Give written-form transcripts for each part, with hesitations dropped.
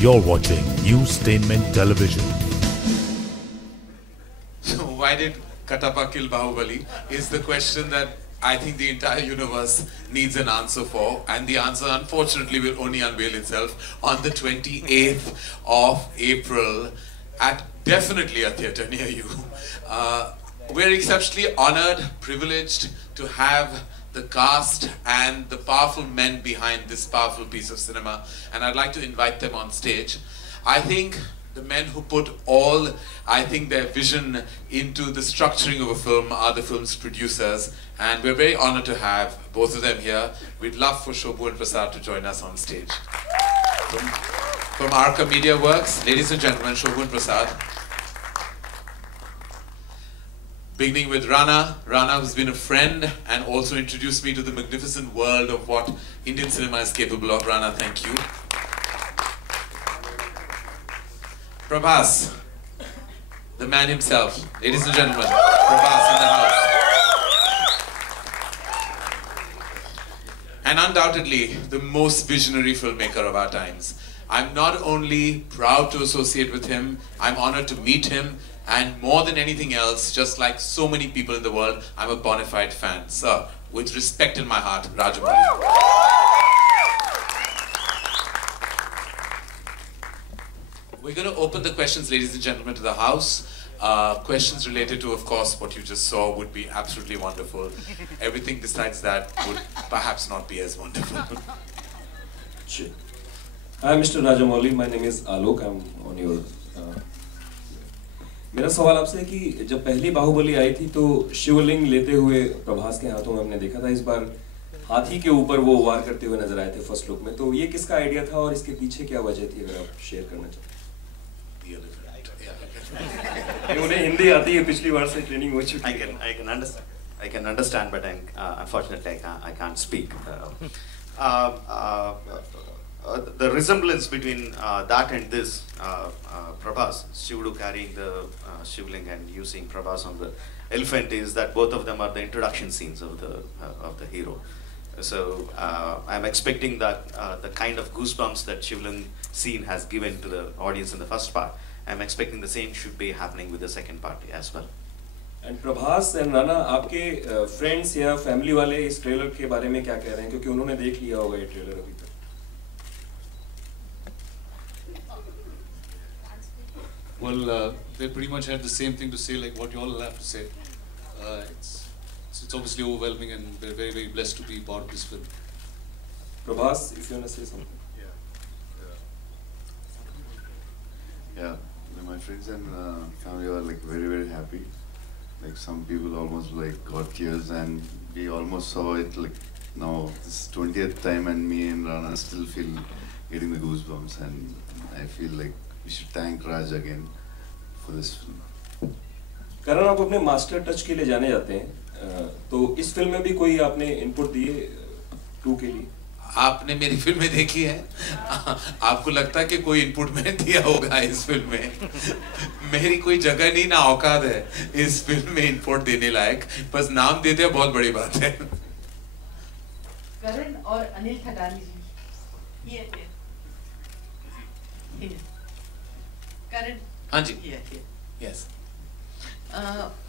You're watching Newstainment Television. So why did Katappa kill Bahubali is the question that I think the entire universe needs an answer for, and the answer unfortunately will only unveil itself on the 28th of April at definitely a theatre near you. We're exceptionally honored, privileged to have the cast and the powerful men behind this powerful piece of cinema, and I'd like to invite them on stage. I think the men who put all, their vision into the structuring of a film are the film's producers, and we're very honored to have both of them here. We'd love for Shobhu and Prasad to join us on stage. From Arca Media Works, ladies and gentlemen, Shobhu and Prasad. Beginning with Rana. Rana, who's been a friend and also introduced me to the magnificent world of what Indian cinema is capable of. Rana, thank you. Prabhas, the man himself. Ladies and gentlemen, Prabhas in the house. And undoubtedly, the most visionary filmmaker of our times. I'm not only proud to associate with him, I'm honored to meet him, and more than anything else, just like so many people in the world, I'm a bona fide fan. Sir, with respect in my heart, Rajamouli. We're going to open the questions, ladies and gentlemen, to the house. Questions related to, of course, what you just saw would be absolutely wonderful. Everything besides that would perhaps not be as wonderful. Hi, Mr. Rajamouli. My name is Alok. I'm on your... मेरा सवाल आपसे है कि जब पहली बाहुबली आई थी तो शिवलिंग लेते हुए प्रभास के हाथों में हमने देखा था। इस बार हाथी के ऊपर वो वार करते हुए नजर आए थे फर्स्ट लुक में। तो ये किसका आइडिया था और इसके पीछे क्या वजह थी, अगर आप शेयर करना चाहते हैं? उन्हें हिंदी आती है, पिछली बार से ट्रेनिंग हो चुकी है। I can understand, but unfortunately I can't speak. The resemblance between that and this, Prabhas, Shivudu carrying the Shivling and using Prabhas on the elephant, is that both of them are the introduction scenes of the hero. So I'm expecting that the kind of goosebumps that Shivling scene has given to the audience in the first part, I'm expecting the same should be happening with the second part as well. And Prabhas and Rana, आपके friends या family वाले इस trailer के बारे में क्या कह रहे हैं, क्योंकि उन्होंने देख लिया होगा ये ट्रेलर अभी तक? Well, they pretty much had the same thing to say, like what you all have to say. It's obviously overwhelming, and we're very, very blessed to be part of this film. Prabhas, if you want to say something. Yeah, my friends and family are like very, very happy. Like some people almost like got tears, and we almost saw it like now this 20th time, and me and Rana still feel getting the goosebumps, and I feel like we should thank Raj again for this film. करण, आप अपने master touch के लिए जाने जाते हैं, तो इस film में भी कोई आपने इनपुट दिए 2 के लिए? आपने मेरी फिल्में देखी है, आपको लगता है कि कोई इनपुट मैंने दिया होगा इस फिल्म में? मेरी कोई जगह नहीं ना औकात है इस फिल्म में इनपुट देने लायक, बस नाम देते हैं, बहुत बड़ी बात है। करण और अनिल खटानी जी, ये करण, हाँ जी, यस।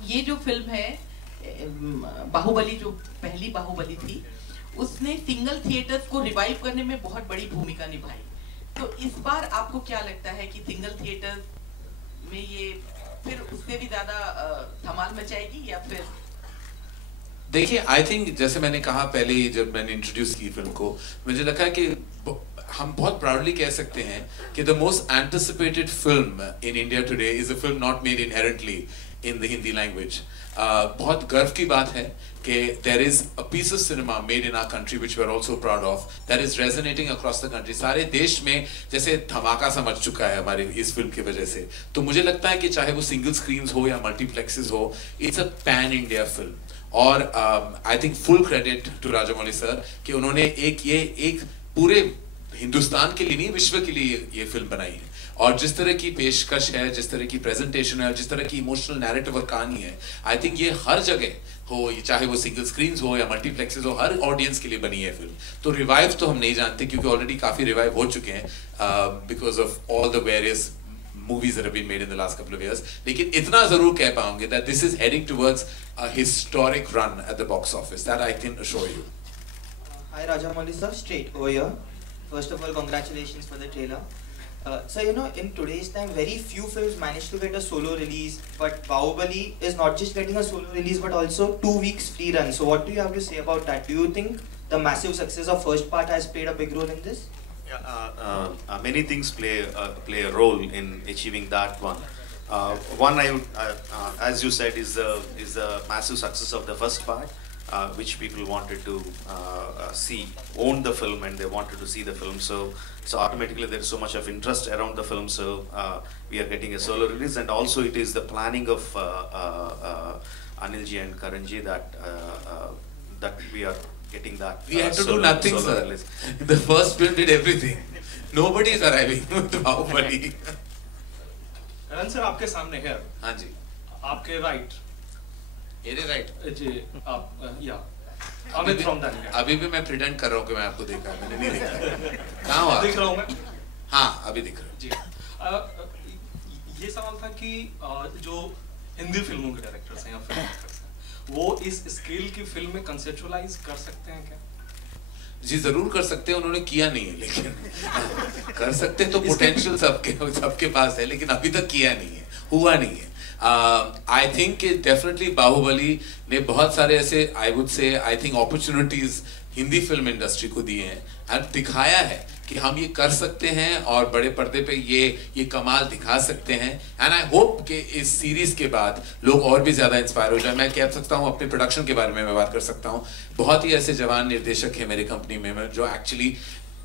ये जो फिल्म है बाहुबली, जो पहली बाहुबली थी, उसने सिंगल थिएटर्स को रिवाइव करने में बहुत बड़ी भूमिका निभाई। तो इस बार आपको क्या लगता है कि सिंगल थिएटर्स में ये फिर उससे भी ज्यादा धमाल मचाएगी या फिर? देखिए, आई थिंक जैसे मैंने कहा पहले ही जब मैंने इंट्रोड्यूस की फिल्म को, मुझे लगा कि हम बहुत प्राउडली कह सकते हैं कि the most anticipated film in India today is a film not made inherently in the Hindi language. बहुत गर्व की बात है कि there is a piece of cinema made in our country which we are also proud of that is resonating across the country. सारे देश में जैसे धमाका समझ चुका है हमारी इस फिल्म की वजह से। तो मुझे लगता है कि चाहे वो सिंगल स्क्रीन्स हो या मल्टीप्लेक्सेस हो, it's a pan India film. और I think full credit to Rajamouli sir कि उन्होंने एक पूरे हिंदुस्तान के लिए नहीं, विश्व के लिए ये फिल्म बनाई है। और जिस तरह की पेशकश है, जिस तरह की प्रेजेंटेशन है, जिस तरह की इमोशनल नैरेटिव और कहानी है, आई थिंक ये हर जगह हो, चाहे वो सिंगल स्क्रीन्स हो या मल्टीप्लेक्सेस हो, हर ऑडियंस के लिए बनी है फिल्म। तो रिवाइव तो हम नहीं जानते, क्योंकि ऑलरेडी काफी रिवाइव हो चुके हैं because of all the various movies that have been made in the last couple of years. लेकिन इतना जरूर कह पाऊंगे that this is heading towards a historic run at the box office. That I can assure you. Hi Rajamouli sir, straight over here. First of all, congratulations for the trailer. So you know, in today's time, very few films manage to get a solo release, but Bahubali is not just getting a solo release, but also 2 weeks free run. So what do you have to say about that? Do you think the massive success of first part has played a big role in this? Many things play a role in achieving that one. One, as you said, is the massive success of the first part, which people wanted to see, own the film, and they wanted to see the film. So automatically there is so much of interest around the film. So we are getting a solo release, and also it is the planning of Anilji and Karanji that we are getting that. We had to do nothing, sir. Release. The first film did everything. Nobody is arriving with Bahubali. Run sir आपके सामने है। हाँ जी। आपके right. मेरे right. जी आप या Amit from that. अभी भी मैं प्रिटेंड कर रहा हूँ कि मैं आपको देखा, मैंने नहीं देखा। कहाँ हुआ? दिख रहा हूँ मैं। हाँ अभी दिख रहा हूँ। जी। ये सवाल था कि जो हिंदी फिल्मों के डायरेक्टर्स हैं या फिल्म मेकर्स हैं, वो इस स्केल की फिल्म में कंसेप्चुअलाइज कर सकते हैं क्या? जी जरूर कर सकते हैं, उन्होंने किया नहीं है, लेकिन कर सकते तो पोटेंशियल सबके पास है, लेकिन अभी तक किया नहीं है, हुआ नहीं है। आई थिंक डेफिनेटली बाहुबली ने बहुत सारे ऐसे I would say I think opportunities Hindi film industry को दिए हैं और दिखाया है कि हम ये कर सकते हैं और बड़े पर्दे पे ये कमाल दिखा सकते हैं। एंड आई होप कि इस सीरीज के बाद लोग और भी ज्यादा इंस्पायर हो जाए। मैं कह सकता हूँ अपने प्रोडक्शन के बारे में मैं बात कर सकता हूँ, बहुत ही ऐसे जवान निर्देशक हैं मेरी कंपनी में जो एक्चुअली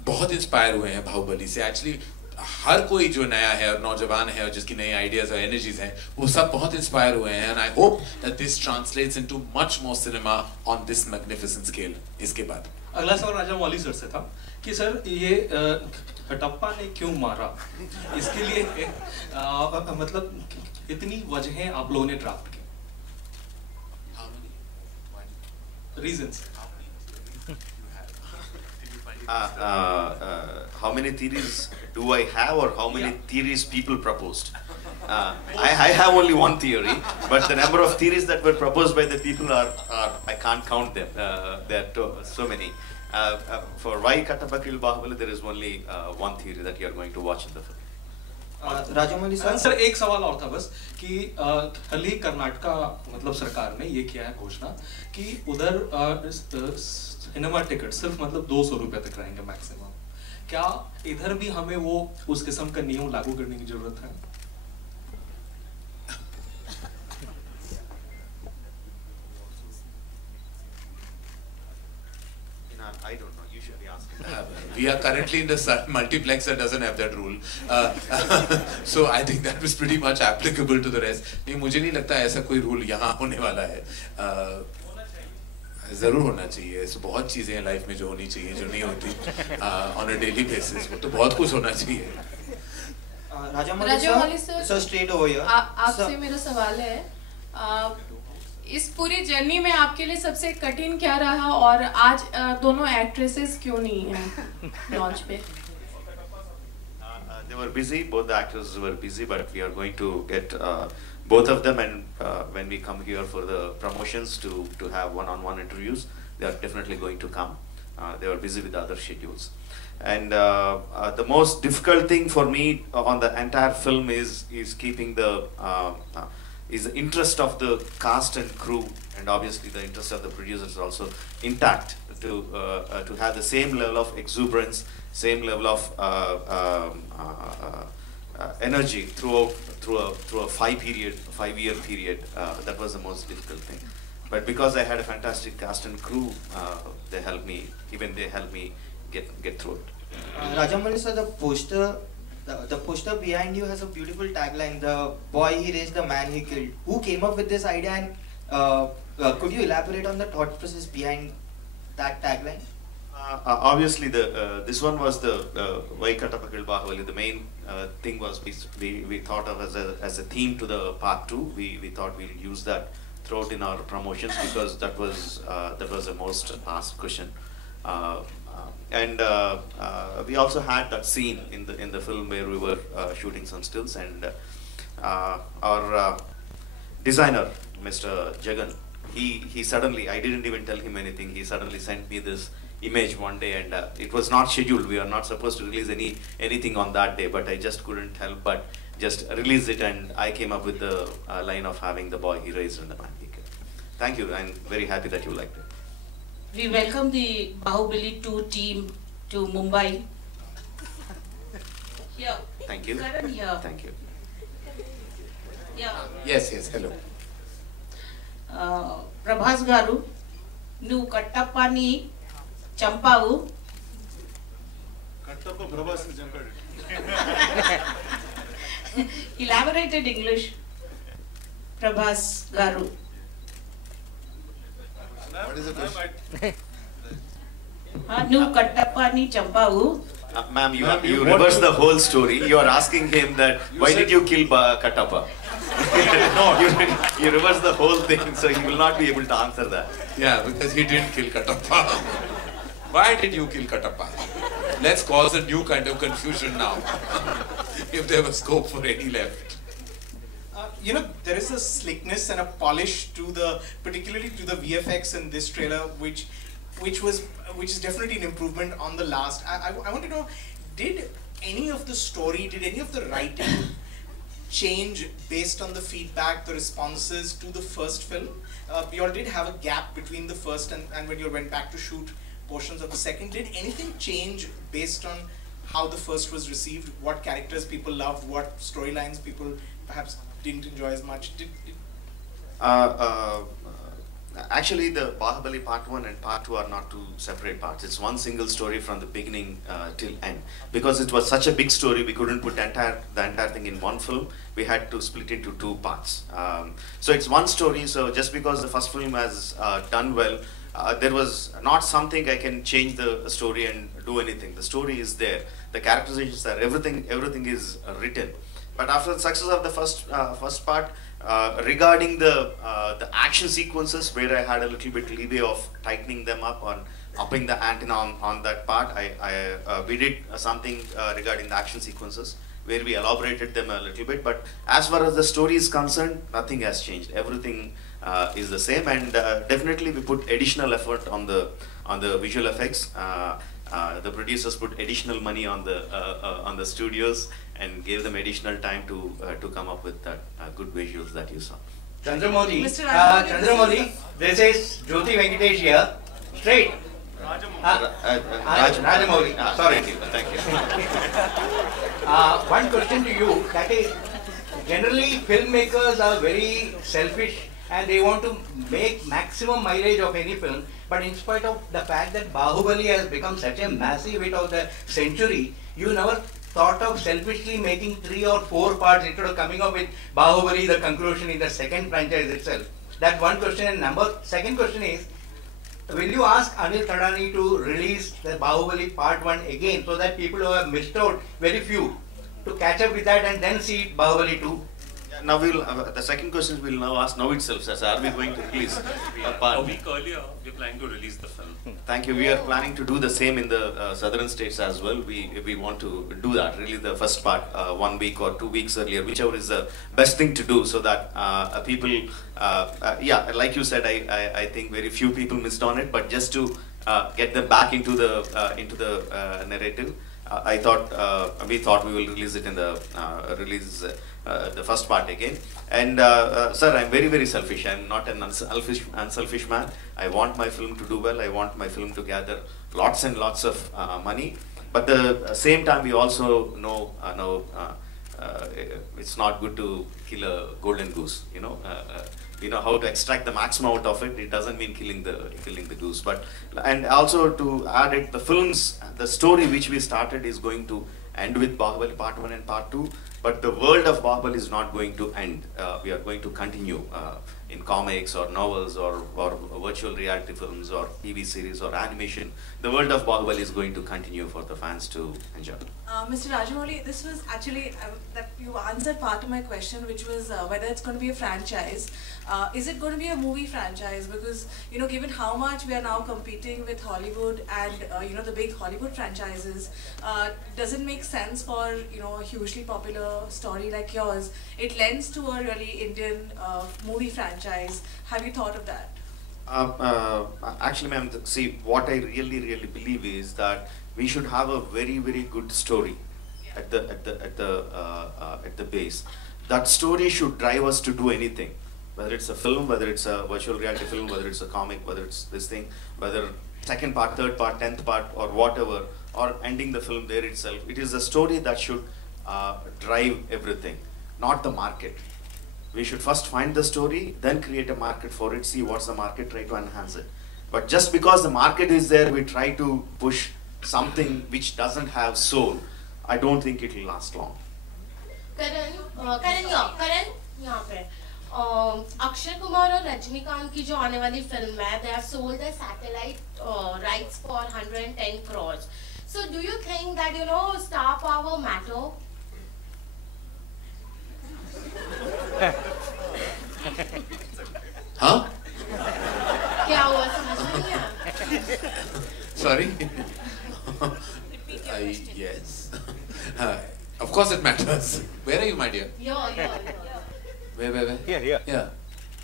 बहुत इंस्पायर हुए हैं बाहुबली से। एक्चुअली हर कोई जो नया है और नौजवान है और जिसकी नई आइडियाज और एनर्जीज हैं, वो सब बहुत इंस्पायर हुए हैं। And I hope that this translates into much more cinema on this magnificent scale. इसके बाद अगला सवाल राजामौली सर से था कि सर ये कटप्पा ने क्यों मारा, इसके लिए मतलब इतनी वजहें आप लोगों ने ड्राफ्ट की, reasons. How many theories do I have, or how many theories people proposed? I have only one theory, but the number of theories that were proposed by the people are I can't count them. There are so many. For why Kattappa killed Bahubali, there is only one theory that you are going to watch in the film. Rajamouli sir एक सवाल और था बस कि कल ही कर्नाटका मतलब सरकार ने ये किया है घोषणा कि उधर सिनेमा टिकट सिर्फ मतलब 200 रुपए तक रहेंगे मैक्सिमम। क्या इधर भी हमें वो उस किस्म का नियम लागू करने की जरूरत है? I don't know. You should be asking. We are currently in the multiplex that doesn't have that rule, so I think that was pretty much applicable to the rest. नहीं, मुझे नहीं लगता ऐसा कोई रूल यहाँ होने वाला है। जरूर होना चाहिए, ऐसे बहुत चीजें हैं लाइफ में जो होनी चाहिए जो नहीं होती ऑन अ डेली बेसिस, वो तो बहुत कुछ होना चाहिए। Rajamouli sir straight over here. आपसे मेरा सवाल है, इस पूरी जर्नी में आपके लिए सबसे कठिन क्या रहा और आज दोनों एक्ट्रेसेस क्यों नहीं हैं लॉन्च पे? They were busy, both the actors were busy, but we are going to get both of them, and when we come here for the promotions to have one-on-one interviews, they are definitely going to come. They were busy with the other schedules. And the most difficult thing for me on the entire film is keeping the interest of the cast and crew, and obviously the interest of the producers also intact, to have the same level of exuberance, same level of energy through a 5-year period. That was the most difficult thing. But because I had a fantastic cast and crew, they helped me get through it. Rajamouli sir, the poster behind you has a beautiful tagline: "The boy he raised, the man he killed." Who came up with this idea, and could you elaborate on the thought process behind that tagline? Obviously, this one was the Why Kattappa Killed Bahubali. The main thing was we thought of as a theme to the part 2. We thought we'll use that throughout in our promotions because that was the most asked question. And we also had that scene in the film where we were shooting some stills, and our designer, Mr. Jagan, he suddenly, I didn't even tell him anything, he suddenly sent me this image one day, and it was not scheduled. We are not supposed to release anything on that day, but I just couldn't help but just release it, and I came up with the line of having the boy he raised in the man. Thank you. I'm very happy that you liked it. We welcome the Bahubali 2 team to Mumbai. Here. Thank you. Karan here. Thank you. Yeah. Yes, hello. Prabhas garu, nu Kattapani Champavu. Kattappa Prabhas Champavu. Elaborated English. Prabhas garu. What is the question? Nu Kattapani Champavu. Ma'am, you reverse the whole story. You are asking him that why did you kill Kattappa? No, you reverse the whole thing, so he will not be able to answer that. Yeah, because he didn't kill Kattappa. Why did you kill Kattappa? Let's cause a new kind of confusion now. If there was scope for any left. You know, there is a slickness and a polish to particularly to the VFX in this trailer, which is definitely an improvement on the last. I want to know, did any of the story, did any of the writing change based on the feedback, the responses to the first film? We all did have a gap between the first and when you went back to shoot portions of the second. Did anything change based on how the first was received? What characters people loved? What storylines people perhaps didn't enjoy as much? Actually, the Bahubali Part 1 and Part 2 are not two separate parts. It's one single story from the beginning till end. Because it was such a big story, we couldn't put the entire thing in one film. We had to split into 2 parts. So it's one story. So just because the first film has done well, there was not something I can change the story and do anything. The story is there. The characterizations are everything is written. But after the success of the first part, regarding the action sequences, where I had a little bit leeway of tightening them up on upping the ante on that part, we did something regarding the action sequences where we elaborated them a little bit. But as far as the story is concerned, nothing has changed. Everything is the same, and definitely we put additional effort on the visual effects. The producers put additional money on the studios and gave them additional time to come up with that good visuals that you saw. Chandramouli, this is Jyoti Venkatesh here. Straight. Rajamouli. Sorry, thank you. One question to you. That is, generally filmmakers are very selfish and they want to make maximum mileage of any film. But in spite of the fact that Bahubali has become such a massive hit of the century, you never thought of selfishly making 3 or 4 parts instead of coming up with Bahubali, the conclusion in the second franchise itself. That one question. And second question is, will you ask Anil Thadani to release the Bahubali Part 1 again so that people who have missed out, very few, to catch up with that and then see Bahubali 2? Now the second question we'll now ask now itself, sir. Are we going to release a week earlier, we're planning to release the film. Thank you. We are planning to do the same in the southern states as well. We want to do that, release the first part 1 week or 2 weeks earlier, whichever is the best thing to do, so that people, yeah, like you said, I think very few people missed on it, but just to get them back into the narrative, we thought we will release it in the the first part again. And sir, I'm very, very selfish. I'm not an unselfish man. I want my film to do well. I want my film to gather lots and lots of money. But at the same time, we also know it's not good to kill a golden goose. We know how to extract the maximum out of it. It doesn't mean killing the goose. And also to add it, the story which we started is going to end with Bahubali Part 1 and Part 2. But the world of Bahubali is not going to end. We are going to continue. in comics or novels or virtual reality films or TV series or animation, the world of Bahubali is going to continue for the fans to enjoy. Mr. Rajamouli, this was actually that you answered part of my question, which was whether it's going to be a franchise. Is it going to be a movie franchise? Because, you know, given how much we are now competing with Hollywood and, you know, the big Hollywood franchises, does it make sense for, you know, a hugely popular story like yours? It lends to a really Indian movie franchise. Have you thought of that? Actually, ma'am, see, what I really believe is that we should have a very good story at the base. That story should drive us to do anything. Whether it's a film, whether it's a virtual reality film, whether it's a comic, whether it's this thing, whether second part, third part, 10th part, or whatever, or ending the film there itself. It is a story that should drive everything, not the market. We should first find the story, then create a market for it, see what's the market, try to enhance it. But just because the market is there, we try to push something which doesn't have soul, I don't think it will last long. Karan, यहाँ पे अक्षय कुमार और रजनीकांत की जो आने वाली film है, they have sold their satellite rights for 110 crores. So do you think that, you know, star power matter? Huh? क्या हुआ समझ नहीं आया? Sorry? Yes. Of course it matters. Where are you, my dear? Yeah. Where? Here. Yeah.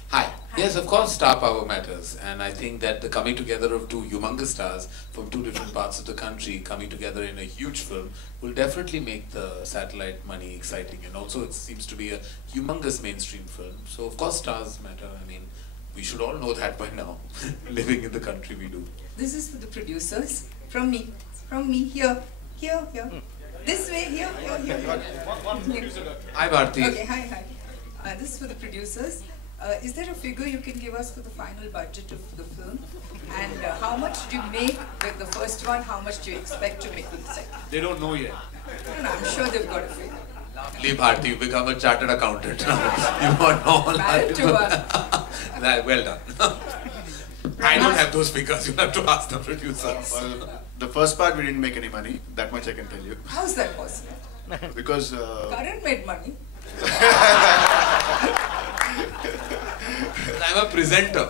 Hi. Yes, of course star power matters, and I think that the coming together of two humongous stars from two different parts of the country coming together in a huge film will definitely make the satellite money exciting, and also it seems to be a humongous mainstream film, so of course stars matter. I mean, we should all know that by now, living in the country we do. This is for the producers, from me, here. This way, here. Hi, Bharti. Okay, hi. This is for the producers. Is there a figure you can give us for the final budget of the film? And how much do you make with the first one? How much do you expect to make with the second? They don't know yet. No, I'm sure they've got a figure. Lovely, Bharti, you become a chartered accountant now. You got all Married to that. Well done. I don't have those figures. You have to ask the producers. Well, the first part we didn't make any money. That much I can tell you. How's that possible? Because Karan made money. I'm a presenter.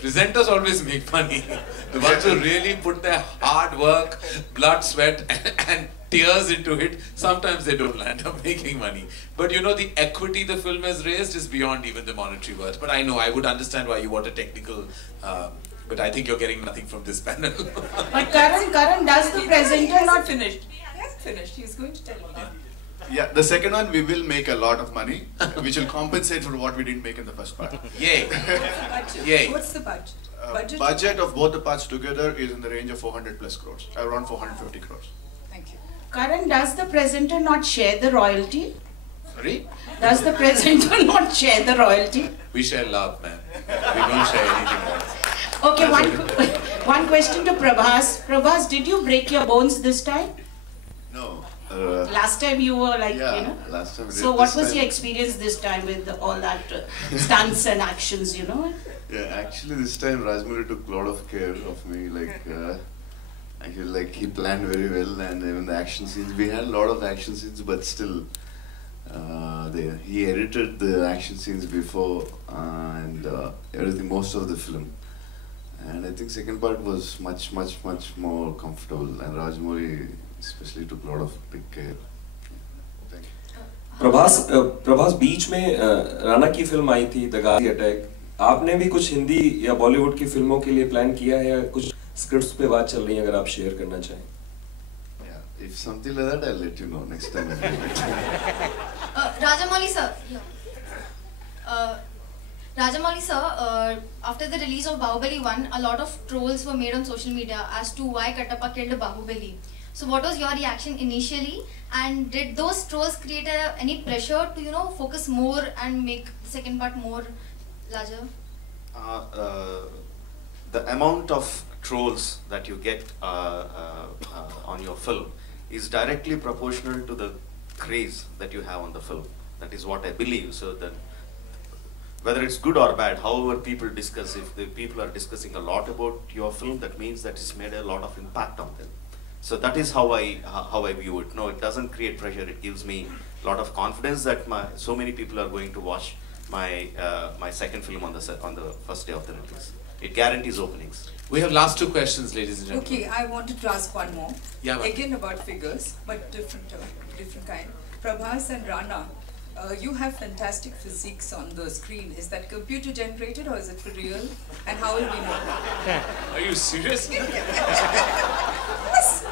Presenters always make money. The ones who really put their hard work, blood, sweat and tears into it, sometimes they don't land up making money. But you know, the equity the film has raised is beyond even the monetary worth. But I know, I would understand why you want a technical, but I think you're getting nothing from this panel. But Karan, does the presenter not finished? He hasn't finished. He's going to tell you. yeah, the second one we will make a lot of money, which will compensate for what we didn't make in the first part. Yay! Budget. Yay! What's the budget? Budget of both the parts together is in the range of 400 plus crores, around 450 crores. Thank you. Karan, does the presenter not share the royalty? Sorry? Does the presenter not share the royalty? We share love, man. We don't share anything else. Okay, one question to Prabhas. Prabhas, did you break your bones this time? No. Last time you were like, yeah, you know. Last time. So what was your experience this time with all that stunts and actions, you know? Yeah, actually this time Rajamouli took a lot of care of me. Like, actually, like he planned very well, and even the action scenes. We had a lot of action scenes, but still, he edited the action scenes before and everything, most of the film. And I think second part was much more comfortable, and Rajamouli especially took a lot of big care. Thank you. Prabhas बीच में राणा की film आई थी the Ghazi attack. आपने भी कुछ हिंदी या बॉलीवुड की फिल्मों के लिए प्लान किया है, या कुछ स्क्रिप्ट्स पे बात चल रही है, अगर आप शेयर करना चाहें? Yeah, if something like that, I'll let you know next time. Rajamouli sir. Rajamouli sir, after the release of Bahubali 1, a lot of trolls were made on social media as to why Kattappa killed Bahubali. So what was your reaction initially, and did those trolls create any pressure to, you know, focus more and make the second part more larger? The amount of trolls that you get on your film is directly proportional to the craze that you have on the film. That is what I believe. So that whether it's good or bad, however people discuss, if the people are discussing a lot about your film, that means that it's made a lot of impact on them. So that is how I view it. No, it doesn't create pressure. It gives me a lot of confidence that so many people are going to watch my my second film on the first day of the release. It guarantees openings. We have last 2 questions, ladies and gentlemen. Okay, I wanted to ask one more. Yeah, again about figures, but different kind. Prabhas and Rana, you have fantastic physiques on the screen. Is that computer generated or is it for real? And how will we know? Are you serious? Yes,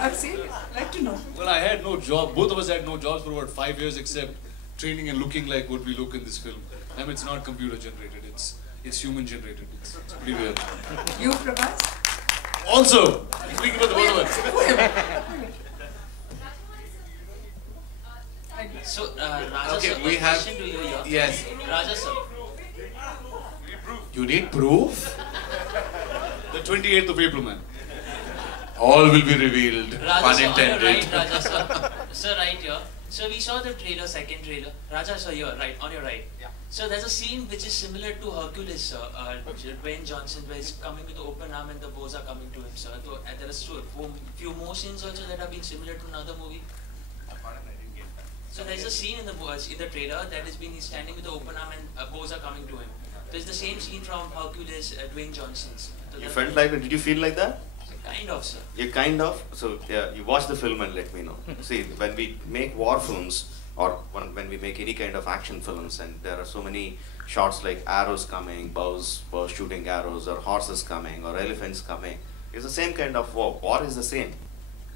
I'm serious. I'd like to know. Well, I had no job. Both of us had no jobs for about 5 years, except training and looking like what we look in this film. I mean, it's not computer generated. It's human generated. It's pretty weird. You, Prabhas? Also, speaking about the both of us. So, Raja Okay, sir, we have. question to you here. Yes. Raja sir. You need proof? The 28th of April, man. All will be revealed. Raja Pun sir, on your intended. right, Raja sir. Sir, right here. So we saw the trailer, second trailer. Raja sir, here, right, on your right. Yeah. So there's a scene which is similar to Hercules, sir. Dwayne Johnson, where he's coming with the open arm and the bows are coming to him, sir. So there are few more scenes also that have been similar to another movie. So there's a scene in the trailer that has been he's standing with the open arm and bows are coming to him. There's the same scene from Hercules, Dwayne Johnson's. So You felt like that? Did you feel like that? Kind of, sir. You kind of? So yeah, you watch the film and let me know. See, when we make war films or when we make any kind of action films, and there are so many shots like arrows coming, bows shooting arrows, or horses coming, or elephants coming, it's the same kind of war. War is the same.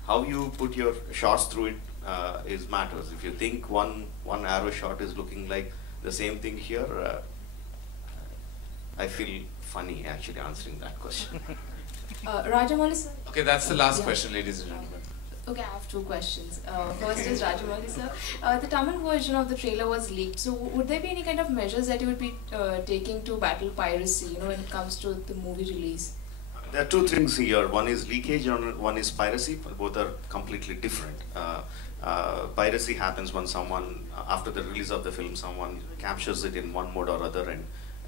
How you put your shots through it is matters. If you think one arrow shot is looking like the same thing here, I feel funny actually answering that question. Rajamouli sir. Okay, that's the last question, ladies and gentlemen. Okay, I have 2 questions. First is Rajamouli sir. The Tamil version of the trailer was leaked. So would there be any kind of measures that you would be taking to battle piracy, when it comes to the movie release? There are 2 things here. One is leakage and one is piracy. Both are completely different. Piracy happens when someone, after the release of the film, someone captures it in one mode or other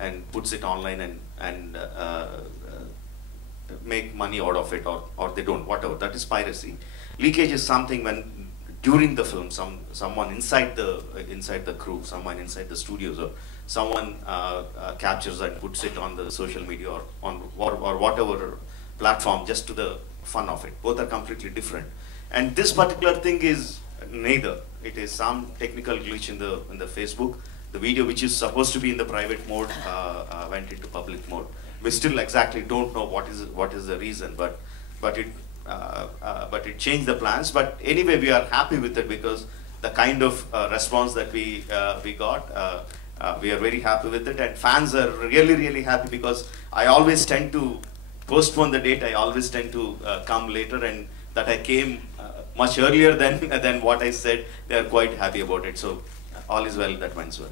and puts it online and make money out of it, or they don't, whatever. That is piracy. Leakage is something when during the film someone inside the crew, someone inside the studios, or someone captures and puts it on the social media or on or whatever platform just to the fun of it. Both are completely different. And this particular thing is neither. It is some technical glitch in the Facebook. The video, which is supposed to be in the private mode, went into public mode. We still exactly don't know what is the reason, but it changed the plans. But anyway, we are happy with it because the kind of response that we got, we are very happy with it, and fans are really happy because I always tend to postpone the date. I always tend to come later, and that I came much earlier than what I said. They are quite happy about it. So all is well that went well.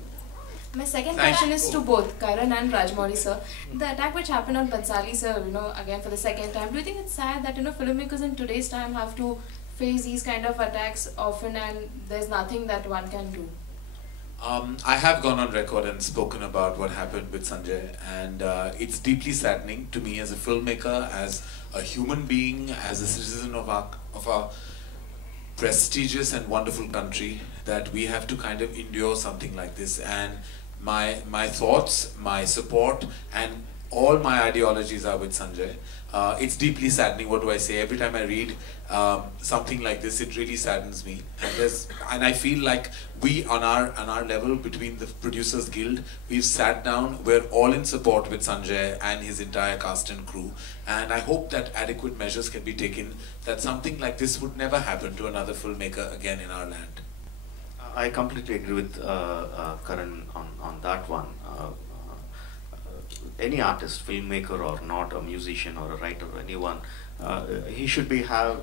My second question is to both Karan and Rajamouli sir. The attack which happened on Bhansali sir, again for the second time, do you think it's sad that filmmakers in today's time have to face these kind of attacks often and there's nothing that one can do? I have gone on record and spoken about what happened with Sanjay, and it's deeply saddening to me as a filmmaker, as a human being, as a citizen of our prestigious and wonderful country, that we have to kind of endure something like this. And my thoughts, my support, and all my ideologies are with Sanjay. It's deeply saddening. What do I say? Every time I read something like this, it really saddens me. And I feel like we, on our level, between the Producers Guild, we've sat down. We're all in support with Sanjay and his entire cast and crew. And I hope that adequate measures can be taken, that something like this would never happen to another filmmaker again in our land. I completely agree with Karan on that one. Any artist, filmmaker or not, a musician or a writer, anyone, he should have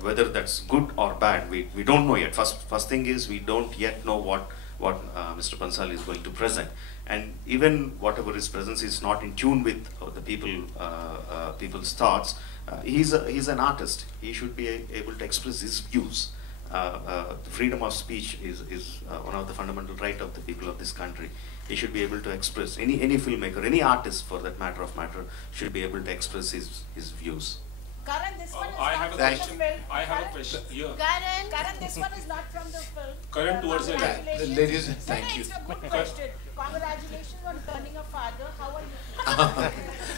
whether that's good or bad. We don't know yet. First thing is we don't yet know what Mr. Bhansali is going to present, and even whatever his presence is not in tune with the people's thoughts. He's an artist. He should be able to express his views. freedom of speech is one of the fundamental rights of the people of this country. He should be able to express, any filmmaker, any artist for that matter, should be able to express his views. Karan, this one is I not have from a the question. film. I have a question. Yeah. Karan, this one is not from the film. Karan, towards the left. Congratulations. Ladies, No, thank you. It's a good question. Congratulations on turning a father. How are you?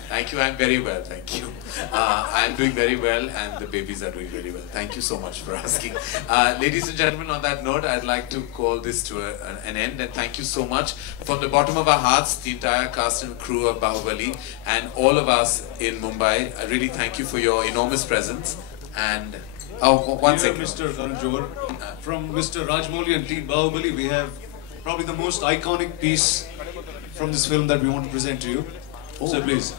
Thank you, I'm very well, thank you. I'm doing very well and the babies are doing very well. Thank you so much for asking. Ladies and gentlemen, on that note, I'd like to call this to an end, and thank you so much from the bottom of our hearts, the entire cast and crew of Bahubali and all of us in Mumbai. I really thank you for your enormous presence. And one second. Mr. Karan Johar, from Mr. Rajamouli and Team Bahubali, we have probably the most iconic piece from this film that we want to present to you. So please,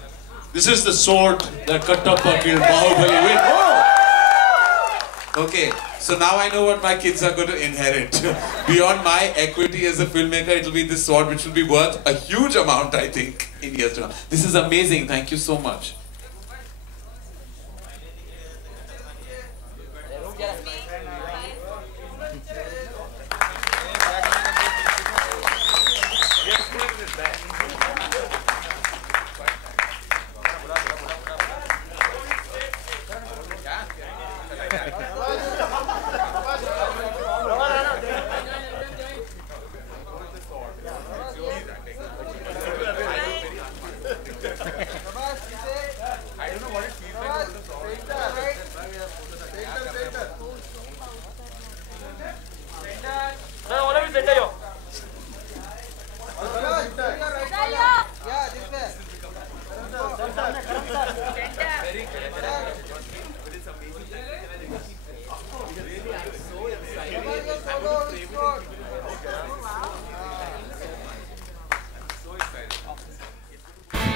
this is the sword that Kattappa killed Bahubali with. Okay, so now I know what my kids are going to inherit. Beyond my equity as a filmmaker, it will be this sword which will be worth a huge amount, I think, in years to come. This is amazing. Thank you so much.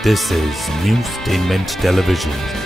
This is Newstainment Television.